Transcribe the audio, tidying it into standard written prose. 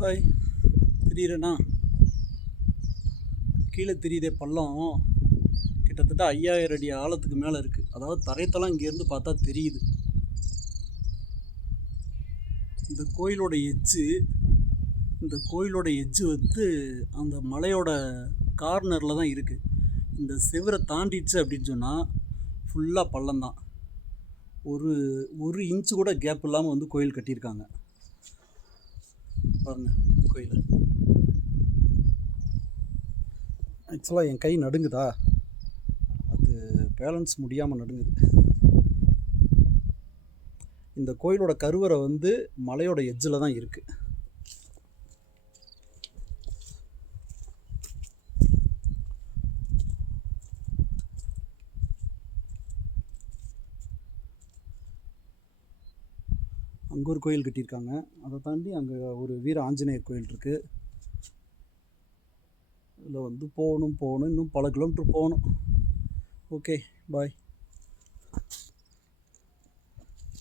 Hi. தெரியுறேண்ணா, கீழே தெரியுதே பள்ளம். கிட்டத்தட்ட 5000 அடி ஆழத்துக்கு மேலே இருக்குது. அதாவது தரைத்தளம் இங்கேருந்து பார்த்தா தெரியுது. இந்த கோயிலோட எட்ஜு இந்த கோயிலோட எட்ஜு வந்து அந்த மலையோட கார்னரில் தான் இருக்குது. இந்த செவரை தாண்டிடுச்சு அப்படின்னு சொன்னால் ஃபுல்லாக பள்ளம்தான். ஒரு ஒரு இன்ச்சு கூட கேப் இல்லாமல் வந்து கோயில் கட்டியிருக்காங்க. பாருங்க கோயில். ஆக்சுவலாக என் கை நடுங்குதா, அது பேலன்ஸ் முடியாமல் நடுங்குது. இந்த கோயிலோட கருவறை வந்து மலையோட எட்ஜில் தான் இருக்குது. அங்கே ஒரு கோயில் கட்டியிருக்காங்க. அதை தாண்டி அங்கே ஒரு வீர ஆஞ்சநேயர் கோயில் இருக்குது. இதில் வந்து போகணும் இன்னும் பல கிலோமீட்டர் போகணும். ஓகே, பாய்.